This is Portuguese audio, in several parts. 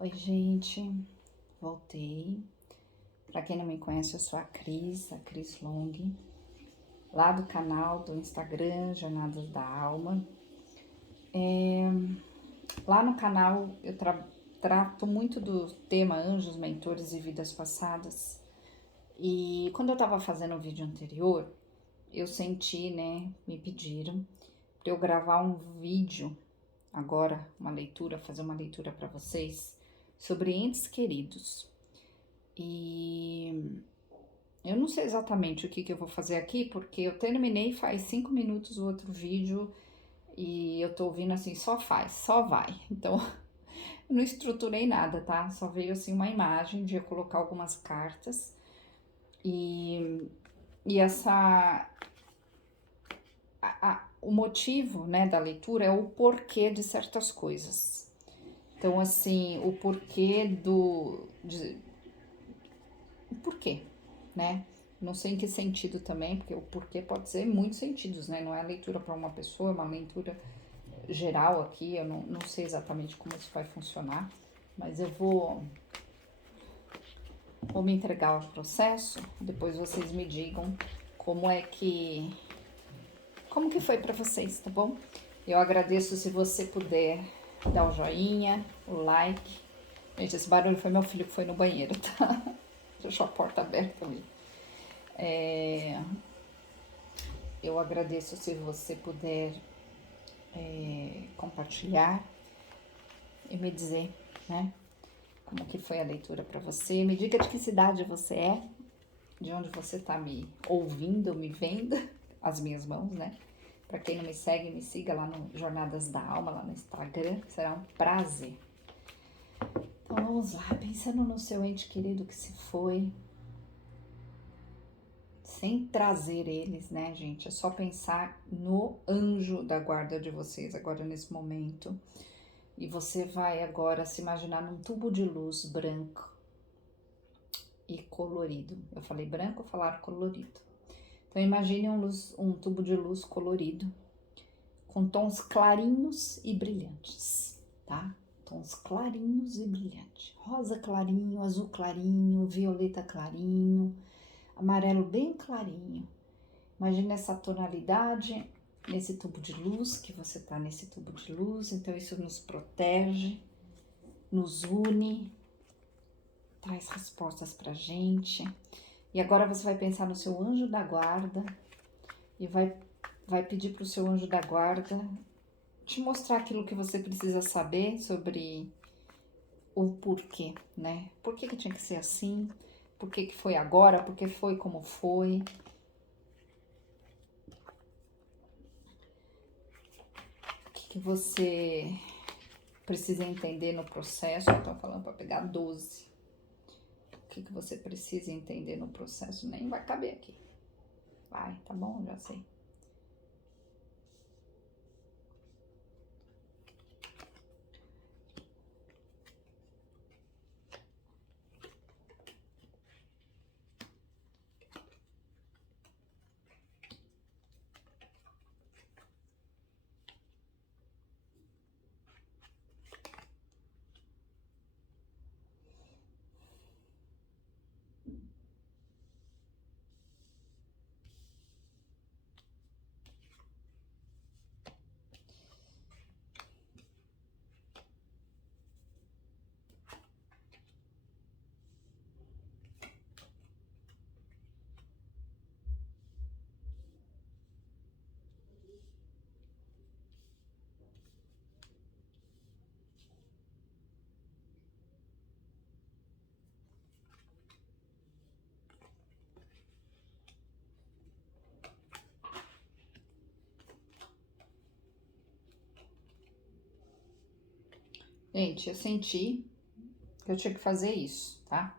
Oi, gente, voltei. Para quem não me conhece, eu sou a Cris Long, lá do canal do Instagram Jornadas da Alma. Lá no canal eu trato muito do tema anjos, mentores e vidas passadas. E quando eu estava fazendo o vídeo anterior, eu senti, né, me pediram para eu gravar um vídeo agora, fazer uma leitura para vocês sobre entes queridos. E eu não sei exatamente o que eu vou fazer aqui, porque eu terminei faz 5 minutos o outro vídeo e eu tô ouvindo assim, só faz, só vai. Então, eu não estruturei nada, tá? Só veio assim uma imagem de eu colocar algumas cartas e, e o motivo, né, da leitura é o porquê de certas coisas. Então, assim, o porquê o porquê, né? Não sei em que sentido também, porque o porquê pode ser muitos sentidos, né? Não é a leitura para uma pessoa, é uma leitura geral aqui. Eu não sei exatamente como isso vai funcionar, mas eu vou me entregar ao processo. Depois vocês me digam como que foi para vocês, tá bom? Eu agradeço se você puder dar o joinha, o like. Gente, esse barulho foi meu filho que foi no banheiro, tá? Deixou a porta aberta ali. Eu agradeço se você puder compartilhar e me dizer, né, como que foi a leitura para você. Me diga de que cidade você é, de onde você tá me ouvindo, me vendo, as minhas mãos, né? Para quem não me segue, me siga lá no Jornadas da Alma, lá no Instagram, será um prazer. Então vamos lá, pensando no seu ente querido que se foi, sem trazer eles, né, gente? É só pensar no anjo da guarda de vocês agora nesse momento. E você vai agora se imaginar num tubo de luz branco e colorido. Eu falei branco, falaram colorido. Então imagine um tubo de luz colorido, com tons clarinhos e brilhantes, tá? Tons clarinhos e brilhantes. Rosa clarinho, azul clarinho, violeta clarinho, amarelo bem clarinho. Imagine essa tonalidade nesse tubo de luz, que você tá nesse tubo de luz. Então isso nos protege, nos une, traz respostas pra gente. E agora você vai pensar no seu anjo da guarda e vai pedir pro seu anjo da guarda te mostrar aquilo que você precisa saber sobre o porquê, né? Por que tinha que ser assim? Por que foi agora? Por que foi como foi? O que você precisa entender no processo? Eu tô falando para pegar 12. O que você precisa entender no processo? Nem vai caber aqui. Vai, tá bom? Já sei. Gente, eu senti que eu tinha que fazer isso, tá?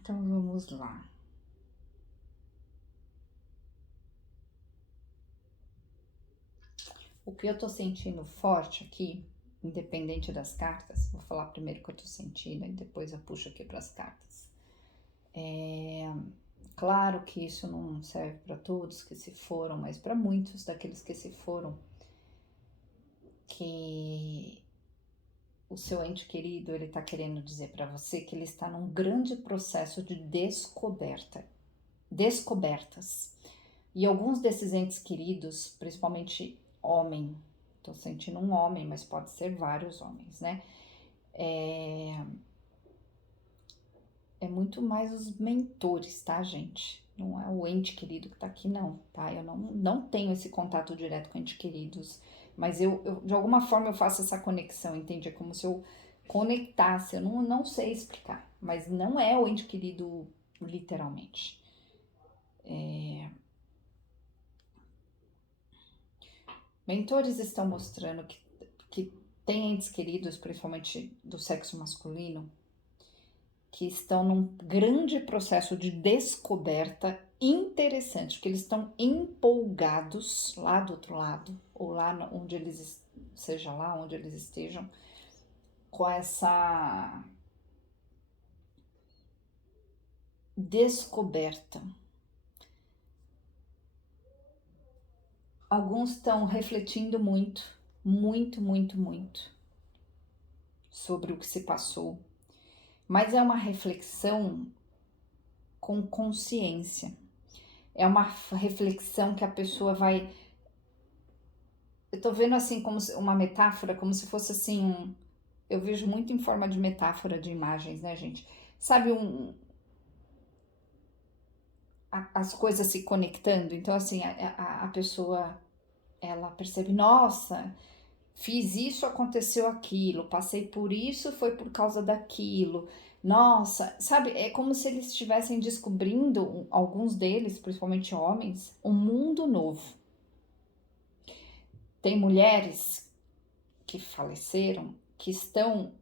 Então vamos lá. O que eu tô sentindo forte aqui, independente das cartas, vou falar primeiro o que eu tô sentindo e depois eu puxo aqui para as cartas. Claro que isso não serve para todos que se foram, mas para muitos daqueles que se foram, que o seu ente querido, ele está querendo dizer para você que ele está num grande processo de descobertas. E alguns desses entes queridos, principalmente homem, tô sentindo um homem, mas pode ser vários homens, né? É muito mais os mentores, tá, gente? Não é o ente querido que tá aqui, não, tá? Eu não tenho esse contato direto com entes queridos, mas eu de alguma forma eu faço essa conexão, entende? É como se eu conectasse, eu não sei explicar, mas não é o ente querido literalmente. Mentores estão mostrando que tem entes queridos, principalmente do sexo masculino, que estão num grande processo de descoberta interessante, porque eles estão empolgados lá do outro lado, ou lá onde eles, seja lá onde eles estejam, com essa descoberta. Alguns estão refletindo muito, muito, muito, muito sobre o que se passou, mas é uma reflexão com consciência. É uma reflexão que a pessoa vai. Eu tô vendo assim como uma metáfora, como se fosse assim. Eu vejo muito em forma de metáfora de imagens, né, gente? Sabe, as coisas se conectando. Então, assim, a pessoa, ela percebe, nossa, fiz isso, aconteceu aquilo, passei por isso, foi por causa daquilo. Nossa, sabe, é como se eles estivessem descobrindo, alguns deles, principalmente homens, um mundo novo. Tem mulheres que faleceram, que estão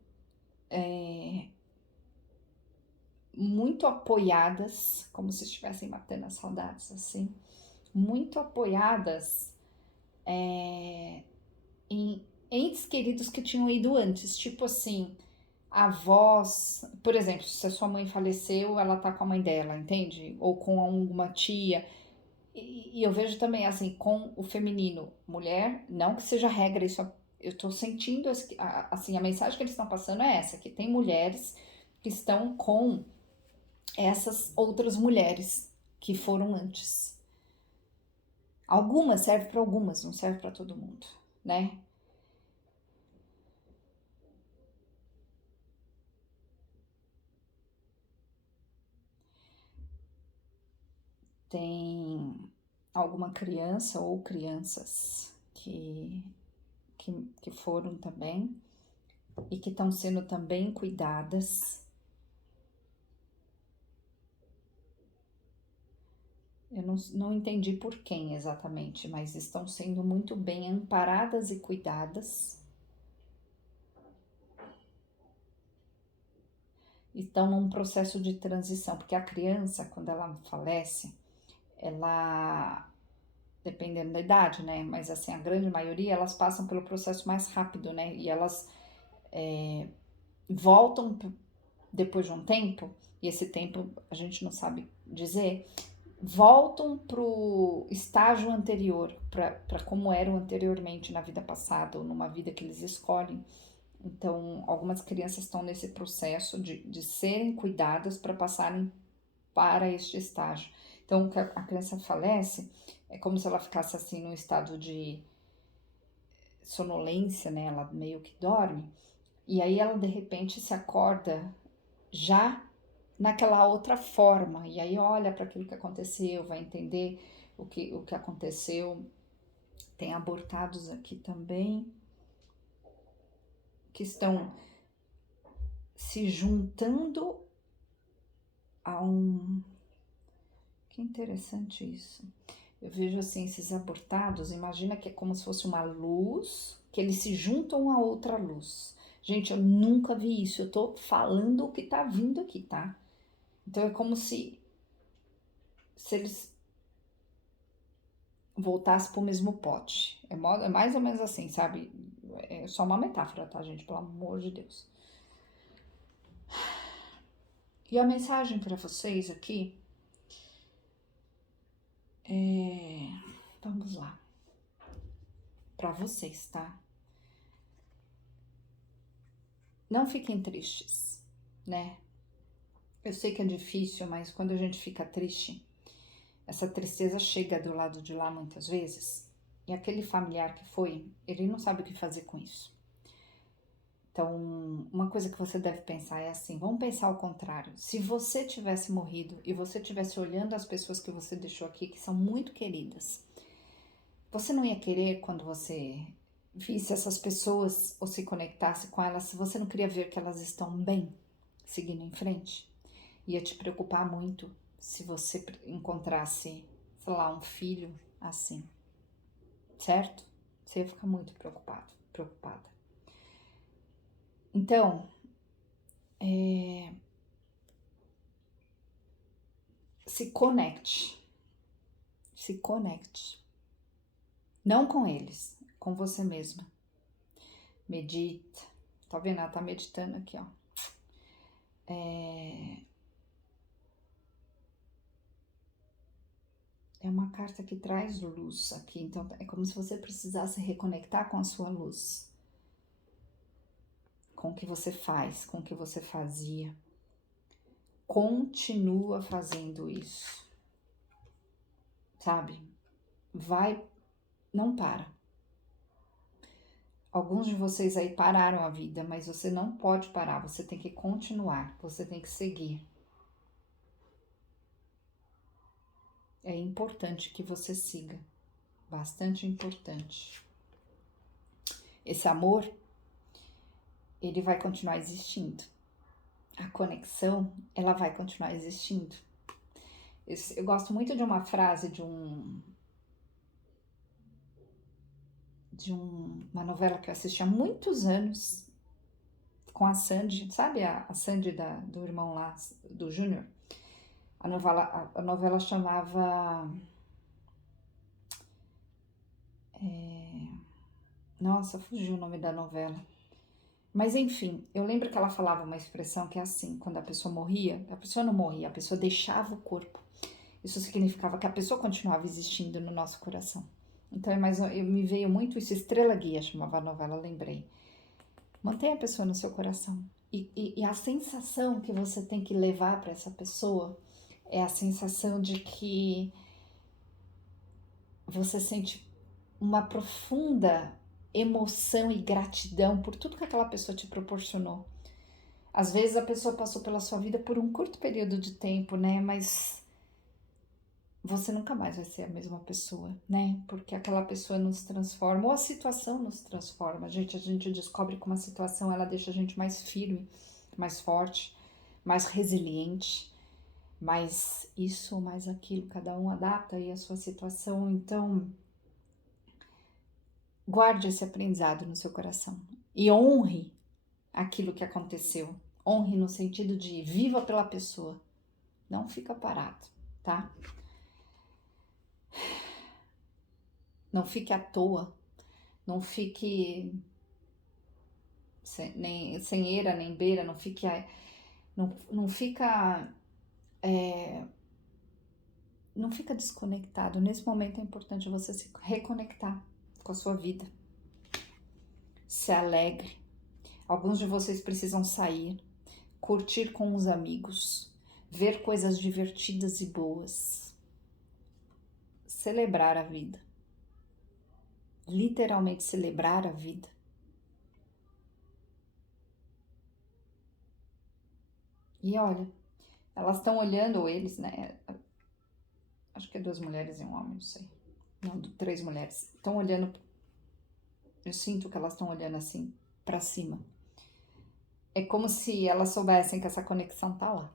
muito apoiadas, como se estivessem matando as saudades, assim, muito apoiadas em entes queridos que tinham ido antes, tipo assim, avós, por exemplo, se a sua mãe faleceu, ela tá com a mãe dela, entende? Ou com alguma tia. E eu vejo também, assim, com o feminino, mulher, não que seja regra, isso eu tô sentindo, assim, a mensagem que eles estão passando é essa, que tem mulheres que estão com essas outras mulheres que foram antes. Algumas serve para algumas, não serve para todo mundo, né? Tem alguma criança ou crianças que foram também e que estão sendo também cuidadas. Eu não entendi por quem exatamente, mas estão sendo muito bem amparadas e cuidadas. Estão num processo de transição, porque a criança, quando ela falece, ela, dependendo da idade, né? Mas assim, a grande maioria, elas passam pelo processo mais rápido, né? E elas voltam depois de um tempo, e esse tempo a gente não sabe dizer, voltam pro estágio anterior, para como eram anteriormente na vida passada, ou numa vida que eles escolhem. Então, algumas crianças estão nesse processo de serem cuidadas para passarem para este estágio. Então, a criança falece, é como se ela ficasse assim num estado de sonolência, né? Ela meio que dorme, e aí ela de repente se acorda já naquela outra forma, e aí olha para aquilo que aconteceu, vai entender o que aconteceu. Tem abortados aqui também, que estão se juntando a um. Que interessante isso. Eu vejo assim, esses abortados, imagina que é como se fosse uma luz, que eles se juntam a outra luz. Gente, eu nunca vi isso, eu tô falando o que tá vindo aqui, tá? Então é como se eles voltassem pro mesmo pote. É mais ou menos assim, sabe? É só uma metáfora, tá, gente? Pelo amor de Deus. E a mensagem para vocês aqui Vamos lá. Para vocês, tá? Não fiquem tristes, né? Eu sei que é difícil, mas quando a gente fica triste, essa tristeza chega do lado de lá muitas vezes, e aquele familiar que foi, ele não sabe o que fazer com isso. Então, uma coisa que você deve pensar é assim, vamos pensar ao contrário. Se você tivesse morrido e você tivesse olhando as pessoas que você deixou aqui, que são muito queridas, você não ia querer quando você visse essas pessoas ou se conectasse com elas, se você não queria ver que elas estão bem, seguindo em frente? Ia te preocupar muito se você encontrasse, sei lá, um filho assim, certo? Você ia ficar muito preocupada. Então, se conecte. Se conecte. Não com eles, com você mesma. Medita. Tá vendo? Ela tá meditando aqui, ó. É uma carta que traz luz aqui, então é como se você precisasse reconectar com a sua luz, com o que você faz, com o que você fazia. Continua fazendo isso, sabe? Vai, não para. Alguns de vocês aí pararam a vida, mas você não pode parar, você tem que continuar, você tem que seguir. É importante que você siga, bastante importante. Esse amor, ele vai continuar existindo. A conexão, ela vai continuar existindo. Eu gosto muito de uma frase de uma novela que eu assisti há muitos anos, com a Sandy, sabe a Sandy do irmão lá, do Júnior? A novela chamava... Nossa, fugiu o nome da novela. Mas enfim, eu lembro que ela falava uma expressão que é assim, quando a pessoa morria, a pessoa não morria, a pessoa deixava o corpo. Isso significava que a pessoa continuava existindo no nosso coração. Então, me veio muito isso, Estrela Guia chamava a novela, lembrei. Mantenha a pessoa no seu coração. E a sensação que você tem que levar para essa pessoa é a sensação de que você sente uma profunda emoção e gratidão por tudo que aquela pessoa te proporcionou. Às vezes a pessoa passou pela sua vida por um curto período de tempo, né? Mas você nunca mais vai ser a mesma pessoa, né? Porque aquela pessoa nos transforma, ou a situação nos transforma. A gente descobre que uma situação, ela deixa a gente mais firme, mais forte, mais resiliente, mais isso, mais aquilo. Cada um adapta aí a sua situação. Então, guarde esse aprendizado no seu coração e honre aquilo que aconteceu. Honre no sentido de viva pela pessoa. Não fica parado, tá? Não fique à toa. Não fique sem eira nem beira. Não fica não fica desconectado. Nesse momento é importante você se reconectar com a sua vida. Se alegre. Alguns de vocês precisam sair, curtir com os amigos, ver coisas divertidas e boas, celebrar a vida. Literalmente celebrar a vida. E olha, elas estão olhando, ou eles, né? Acho que é 2 mulheres e um homem, não sei. Não, 3 mulheres. Estão olhando. Eu sinto que elas estão olhando assim pra cima. É como se elas soubessem que essa conexão tá lá.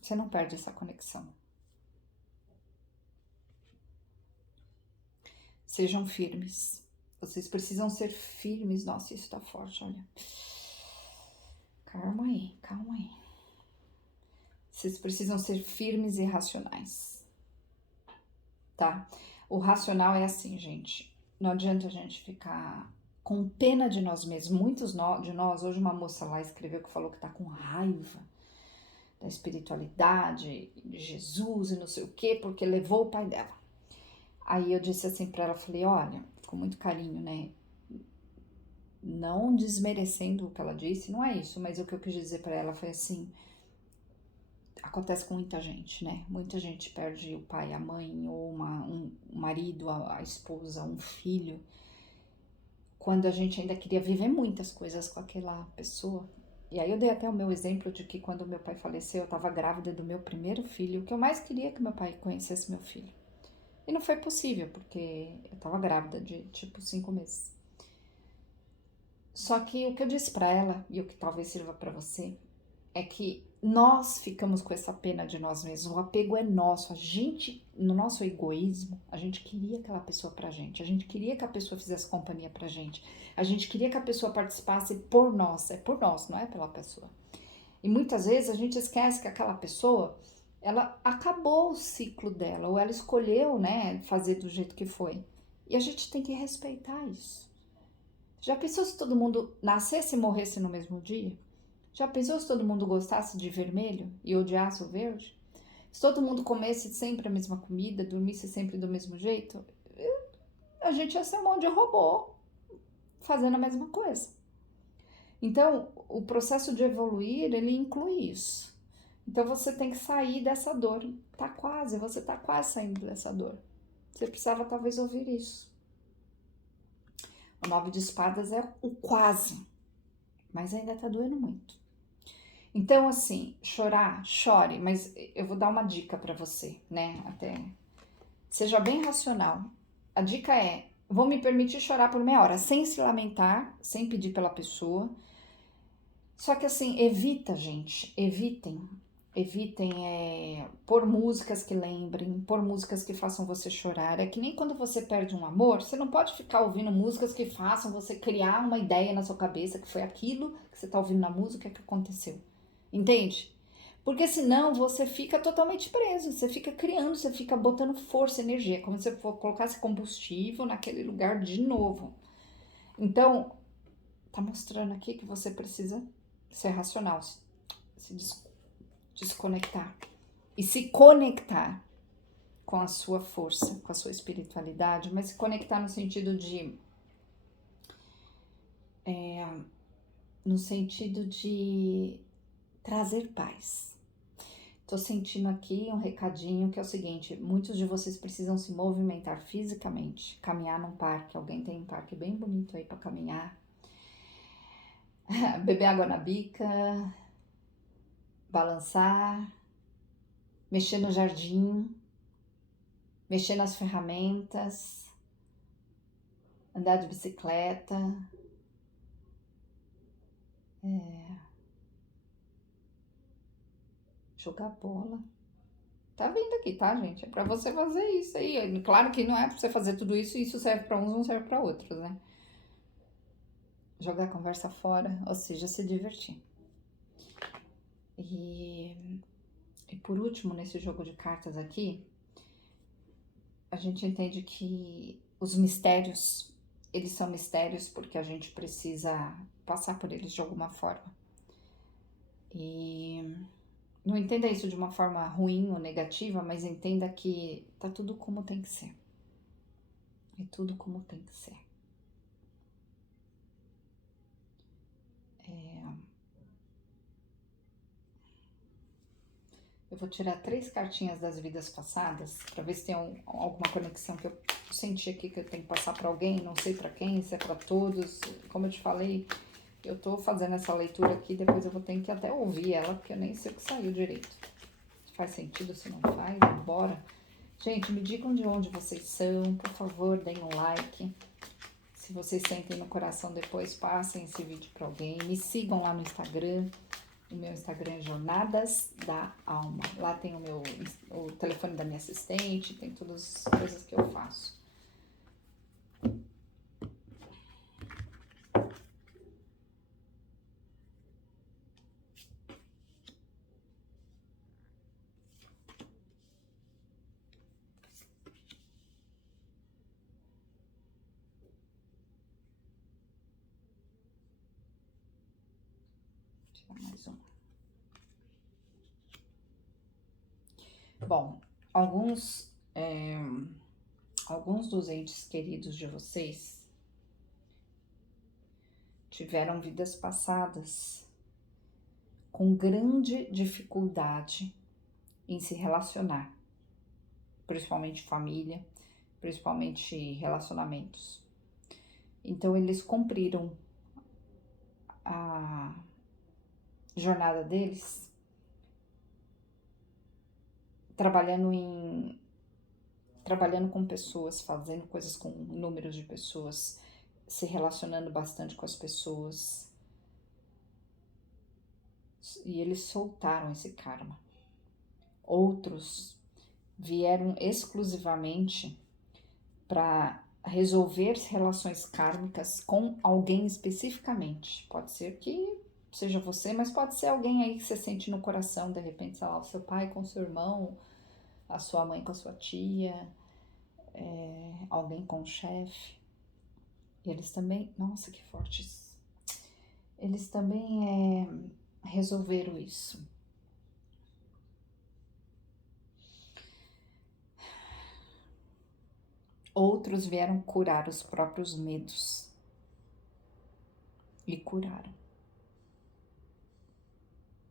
Você não perde essa conexão. Sejam firmes. Vocês precisam ser firmes. Nossa, isso tá forte, olha. Calma aí, calma aí. Vocês precisam ser firmes e racionais. Tá? O racional é assim, gente. Não adianta a gente ficar com pena de nós mesmos. Muitos de nós, hoje uma moça lá escreveu que falou que tá com raiva da espiritualidade, de Jesus e não sei o quê, porque levou o pai dela. Aí eu disse assim pra ela, falei, olha, com muito carinho, né? Não desmerecendo o que ela disse, não é isso, mas o que eu quis dizer pra ela foi assim, acontece com muita gente, né? Muita gente perde o pai, a mãe, ou um marido, a esposa, um filho, quando a gente ainda queria viver muitas coisas com aquela pessoa. E aí eu dei até o meu exemplo de que quando meu pai faleceu, eu estava grávida do meu primeiro filho, o que eu mais queria que meu pai conhecesse meu filho. E não foi possível, porque eu estava grávida de tipo 5 meses. Só que o que eu disse pra ela, e o que talvez sirva pra você, é que nós ficamos com essa pena de nós mesmos, o apego é nosso, a gente, no nosso egoísmo, a gente queria aquela pessoa pra gente, a gente queria que a pessoa fizesse companhia pra gente, a gente queria que a pessoa participasse por nós, é por nós, não é pela pessoa. E muitas vezes a gente esquece que aquela pessoa, ela acabou o ciclo dela, ou ela escolheu, né, fazer do jeito que foi. E a gente tem que respeitar isso. Já pensou se todo mundo nascesse e morresse no mesmo dia? Já pensou se todo mundo gostasse de vermelho e odiasse o verde? Se todo mundo comesse sempre a mesma comida, dormisse sempre do mesmo jeito? A gente ia ser um monte de robô fazendo a mesma coisa. Então, o processo de evoluir, ele inclui isso. Então, você tem que sair dessa dor. Você tá quase saindo dessa dor. Você precisava talvez ouvir isso. O 9 de espadas é o quase, mas ainda tá doendo muito. Então, assim, chorar, chore, mas eu vou dar uma dica pra você, né? Até seja bem racional. A dica é: vou me permitir chorar por meia hora, sem se lamentar, sem pedir pela pessoa. Só que assim, evita, gente, evitem pôr músicas que lembrem, pôr músicas que façam você chorar. É que nem quando você perde um amor, você não pode ficar ouvindo músicas que façam você criar uma ideia na sua cabeça que foi aquilo que você tá ouvindo na música que aconteceu. Entende? Porque senão você fica totalmente preso, você fica criando, você fica botando força, energia, como se você colocasse combustível naquele lugar de novo. Então, tá mostrando aqui que você precisa ser racional, se desconectar e se conectar com a sua força, com a sua espiritualidade, mas se conectar no sentido de trazer paz. Tô sentindo aqui um recadinho que é o seguinte: muitos de vocês precisam se movimentar fisicamente, caminhar num parque. Alguém tem um parque bem bonito aí para caminhar, beber água na bica, balançar, mexer no jardim, mexer nas ferramentas, andar de bicicleta, jogar bola. Tá vendo aqui, tá, gente? É pra você fazer isso aí. Claro que não é pra você fazer tudo isso e isso serve pra uns, não serve pra outros, né? Jogar a conversa fora, ou seja, se divertir. E por último, nesse jogo de cartas aqui, a gente entende que os mistérios, eles são mistérios porque a gente precisa passar por eles de alguma forma. E não entenda isso de uma forma ruim ou negativa, mas entenda que tá tudo como tem que ser. É tudo como tem que ser. Eu vou tirar 3 cartinhas das vidas passadas para ver se tem alguma conexão que eu senti aqui que eu tenho que passar para alguém, não sei para quem, se é para todos. Como eu te falei, eu tô fazendo essa leitura aqui, depois eu vou ter que até ouvir ela, porque eu nem sei o que saiu direito. Se faz sentido, se não faz, bora. Gente, me digam de onde vocês são, por favor, deem um like. Se vocês sentem no coração depois, passem esse vídeo para alguém. Me sigam lá no Instagram. O meu Instagram é Jornadas da Alma. Lá tem o telefone da minha assistente, tem todas as coisas que eu faço. Vou tirar mais um. Bom, alguns, alguns dos entes queridos de vocês tiveram vidas passadas com grande dificuldade em se relacionar, principalmente família, principalmente relacionamentos. Então eles cumpriram a jornada deles trabalhando trabalhando com pessoas, fazendo coisas com números de pessoas, se relacionando bastante com as pessoas. E eles soltaram esse karma. Outros vieram exclusivamente para resolver relações kármicas com alguém especificamente. Pode ser que seja você, mas pode ser alguém aí que você sente no coração, de repente, sei lá, o seu pai com o seu irmão, a sua mãe com a sua tia, alguém com o chefe. E eles também, nossa, que fortes. Eles também resolveram isso. Outros vieram curar os próprios medos. E curaram.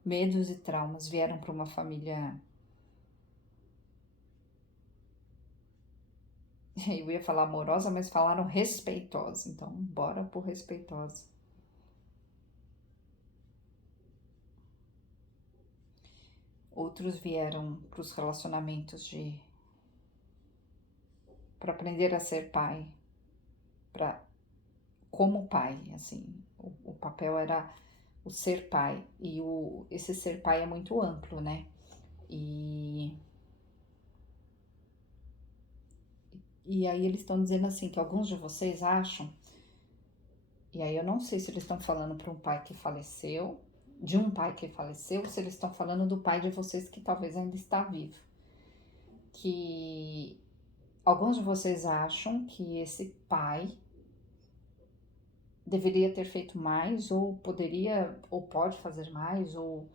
Medos e traumas vieram para uma família. Eu ia falar amorosa, mas falaram respeitosa. Então, bora por respeitosa. Outros vieram para os relacionamentos para aprender a ser pai, para como pai, assim. O papel era o ser pai, e esse ser pai é muito amplo, né? E aí eles estão dizendo assim, que alguns de vocês acham, e aí eu não sei se eles estão falando para um pai que faleceu, de um pai que faleceu, ou se eles estão falando do pai de vocês que talvez ainda está vivo. Que alguns de vocês acham que esse pai deveria ter feito mais, ou poderia, ou pode fazer mais, ou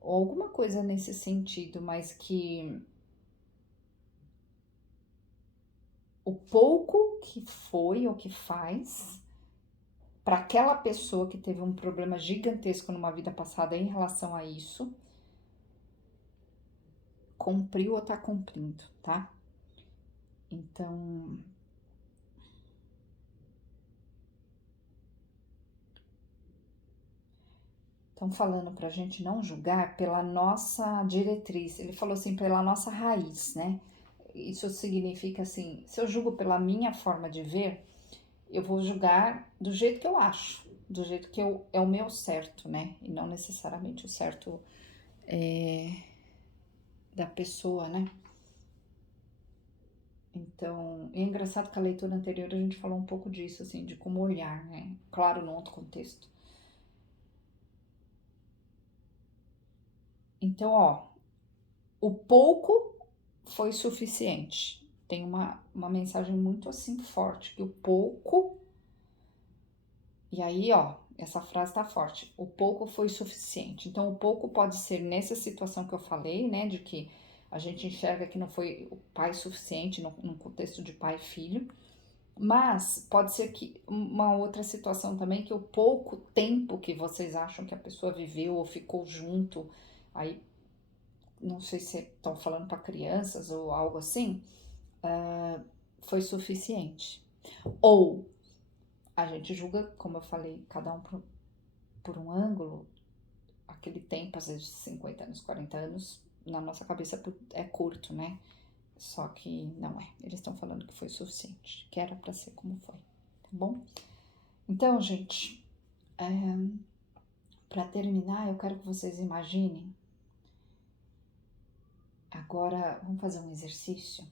alguma coisa nesse sentido, mas que o pouco que foi ou que faz para aquela pessoa que teve um problema gigantesco numa vida passada em relação a isso, cumpriu ou tá cumprindo, tá? Então, estão falando pra gente não julgar pela nossa diretriz. Ele falou assim, pela nossa raiz, né? Isso significa assim, se eu julgo pela minha forma de ver, eu vou julgar do jeito que eu acho, do jeito que é o meu certo, né? E não necessariamente o certo da pessoa, né? Então, é engraçado que a leitura anterior a gente falou um pouco disso, assim, de como olhar, né? Claro, num outro contexto. Então, ó, o pouco foi suficiente. Tem uma mensagem muito assim forte, que o pouco. E aí, ó, essa frase tá forte. O pouco foi suficiente. Então, o pouco pode ser nessa situação que eu falei, né? De que a gente enxerga que não foi o pai suficiente num contexto de pai e filho. Mas pode ser que uma outra situação também, que o pouco tempo que vocês acham que a pessoa viveu ou ficou junto, aí não sei se estão falando para crianças ou algo assim, foi suficiente. Ou a gente julga, como eu falei, cada um por um ângulo, aquele tempo, às vezes 50 anos, 40 anos, na nossa cabeça é curto, né? Só que não é. Eles estão falando que foi suficiente, que era para ser como foi, tá bom? Então, gente, para terminar, eu quero que vocês imaginem. Agora, vamos fazer um exercício.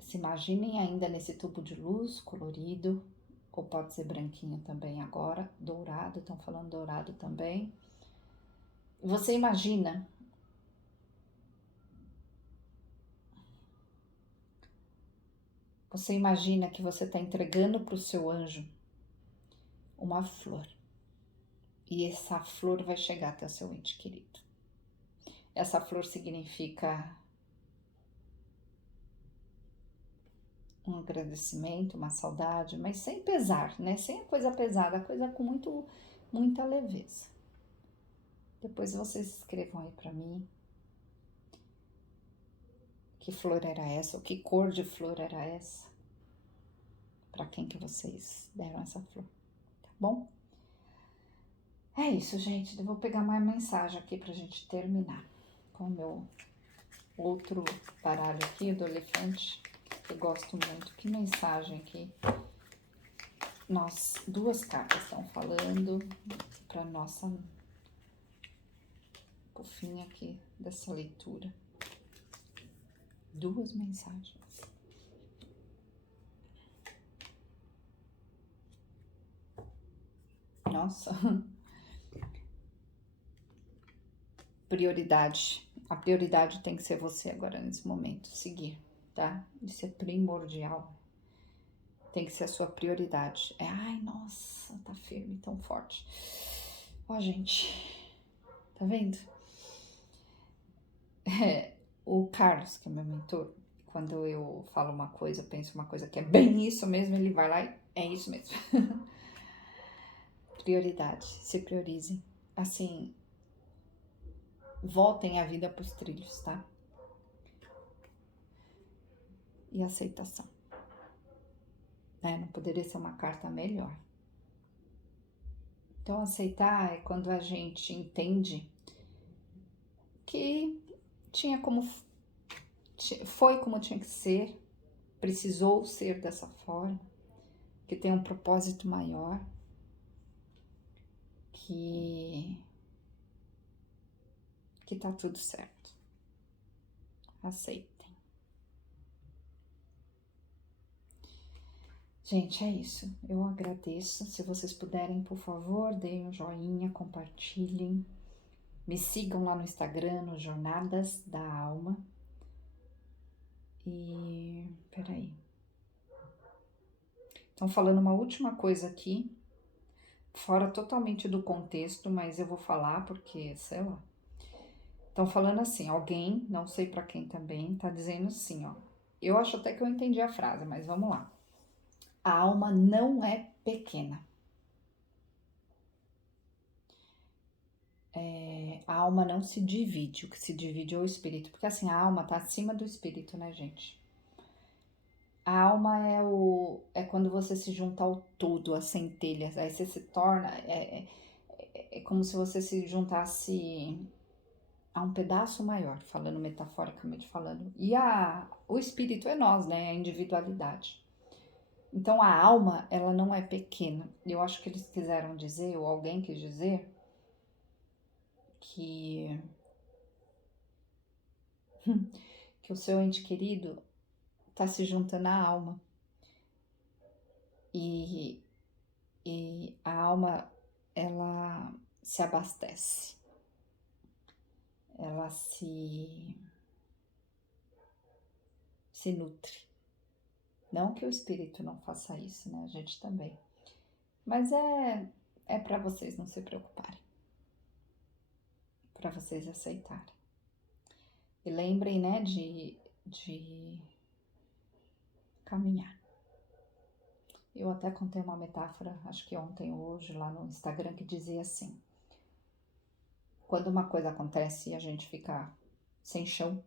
Se imaginem ainda nesse tubo de luz colorido, ou pode ser branquinho também agora, dourado, estão falando dourado também. Você imagina que você está entregando para o seu anjo uma flor. e essa flor vai chegar até o seu ente querido. Essa flor significa um agradecimento, uma saudade, mas sem pesar, né? Sem a coisa pesada, a coisa com muita leveza. Depois vocês escrevam aí para mim que flor era essa, ou que cor de flor era essa, para quem que vocês deram essa flor, tá bom? É isso, gente. Eu vou pegar mais mensagem aqui pra gente terminar com o meu outro baralho aqui do elefante, que eu gosto muito. Que mensagem aqui. Nós, duas cartas estão falando para nossa pro fim aqui dessa leitura. Duas mensagens. Nossa. Prioridade. A prioridade tem que ser você agora nesse momento. Seguir, tá? Isso é primordial. Tem que ser a sua prioridade. Ai, nossa, tá firme, tão forte. Ó, gente, tá vendo? O Carlos, que é meu mentor, quando eu falo uma coisa, penso uma coisa que é bem isso mesmo, ele vai lá e é isso mesmo. Prioridade, se priorizem. Assim, voltem a vida pros trilhos, tá? E aceitação. Não poderia ser uma carta melhor. Então, aceitar é quando a gente entende que foi como tinha que ser, precisou ser dessa forma, que tem um propósito maior, que tá tudo certo. Aceitem. Gente, é isso. Eu agradeço. Se vocês puderem, por favor, deem um joinha, compartilhem. Me sigam lá no Instagram, no Jornadas da Alma. E peraí. Estão falando uma última coisa aqui, fora totalmente do contexto, mas eu vou falar porque, sei lá. Estão falando assim, alguém, não sei pra quem também, tá dizendo assim, ó. Eu acho até que eu entendi a frase, mas vamos lá. A alma não é pequena. A alma não se divide, o que se divide é o espírito, porque assim, a alma tá acima do espírito, né, gente? A alma é quando você se junta ao todo, às centelhas, aí você se torna, é como se você se juntasse a um pedaço maior, falando metaforicamente falando. E o espírito é nós, né, a individualidade. Então a alma, ela não é pequena. Eu acho que eles quiseram dizer, ou alguém quis dizer, que o seu ente querido está se juntando à alma. E a alma, ela se abastece. Ela se nutre. Não que o espírito não faça isso, né? A gente também. Mas é para vocês não se preocuparem. Para vocês aceitarem. E lembrem, né, de caminhar. Eu até contei uma metáfora, acho que ontem ou hoje, lá no Instagram, que dizia assim: quando uma coisa acontece e a gente fica sem chão,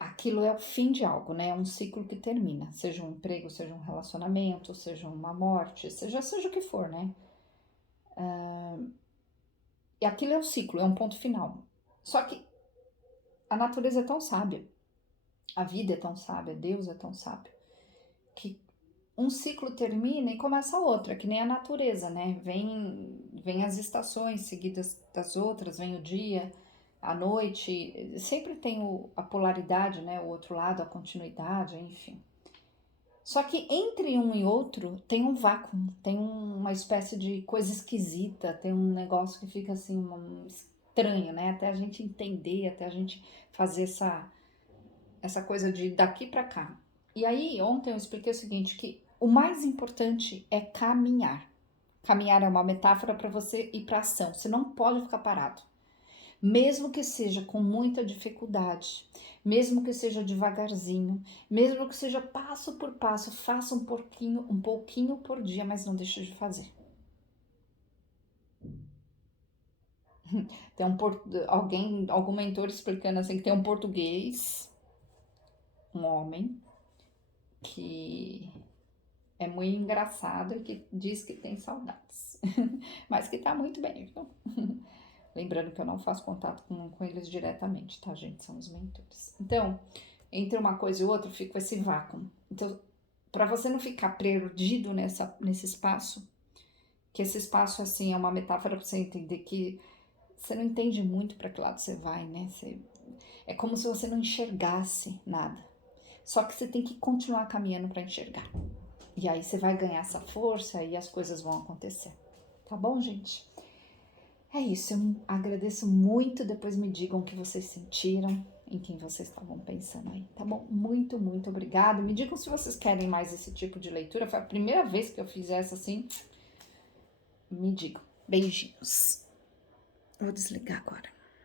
aquilo é o fim de algo, né? É um ciclo que termina, seja um emprego, seja um relacionamento, seja uma morte, seja o que for, né? E aquilo é o ciclo, é um ponto final. Só que a natureza é tão sábia, a vida é tão sábia, Deus é tão sábio, que um ciclo termina e começa outra, que nem a natureza, né? Vem as estações seguidas das outras, vem o dia, a noite, sempre tem a polaridade, né? O outro lado, a continuidade, enfim. Só que entre um e outro tem um vácuo, tem uma espécie de coisa esquisita, tem um negócio que fica assim, estranho, né? Até a gente entender, até a gente fazer essa coisa de daqui para cá. E aí, ontem eu expliquei o seguinte, que o mais importante é caminhar. Caminhar é uma metáfora para você ir para ação. Você não pode ficar parado. Mesmo que seja com muita dificuldade, mesmo que seja devagarzinho, mesmo que seja passo por passo, faça um pouquinho por dia, mas não deixe de fazer. Tem algum mentor explicando assim que tem um português, um homem, que é muito engraçado e que diz que tem saudades, mas que tá muito bem, viu? Lembrando que eu não faço contato com eles diretamente, tá, gente? São os mentores. Então, entre uma coisa e outra, fica esse vácuo. Então, para você não ficar perdido nesse espaço, que esse espaço, assim, é uma metáfora para você entender que você não entende muito para que lado você vai, né? É como se você não enxergasse nada. Só que você tem que continuar caminhando para enxergar. E aí você vai ganhar essa força e as coisas vão acontecer. Tá bom, gente? É isso, eu agradeço muito. Depois me digam o que vocês sentiram, em quem vocês estavam pensando aí, tá bom? Muito, muito obrigada. Me digam se vocês querem mais esse tipo de leitura. Foi a primeira vez que eu fiz essa assim. Me digam. Beijinhos. Vou desligar agora.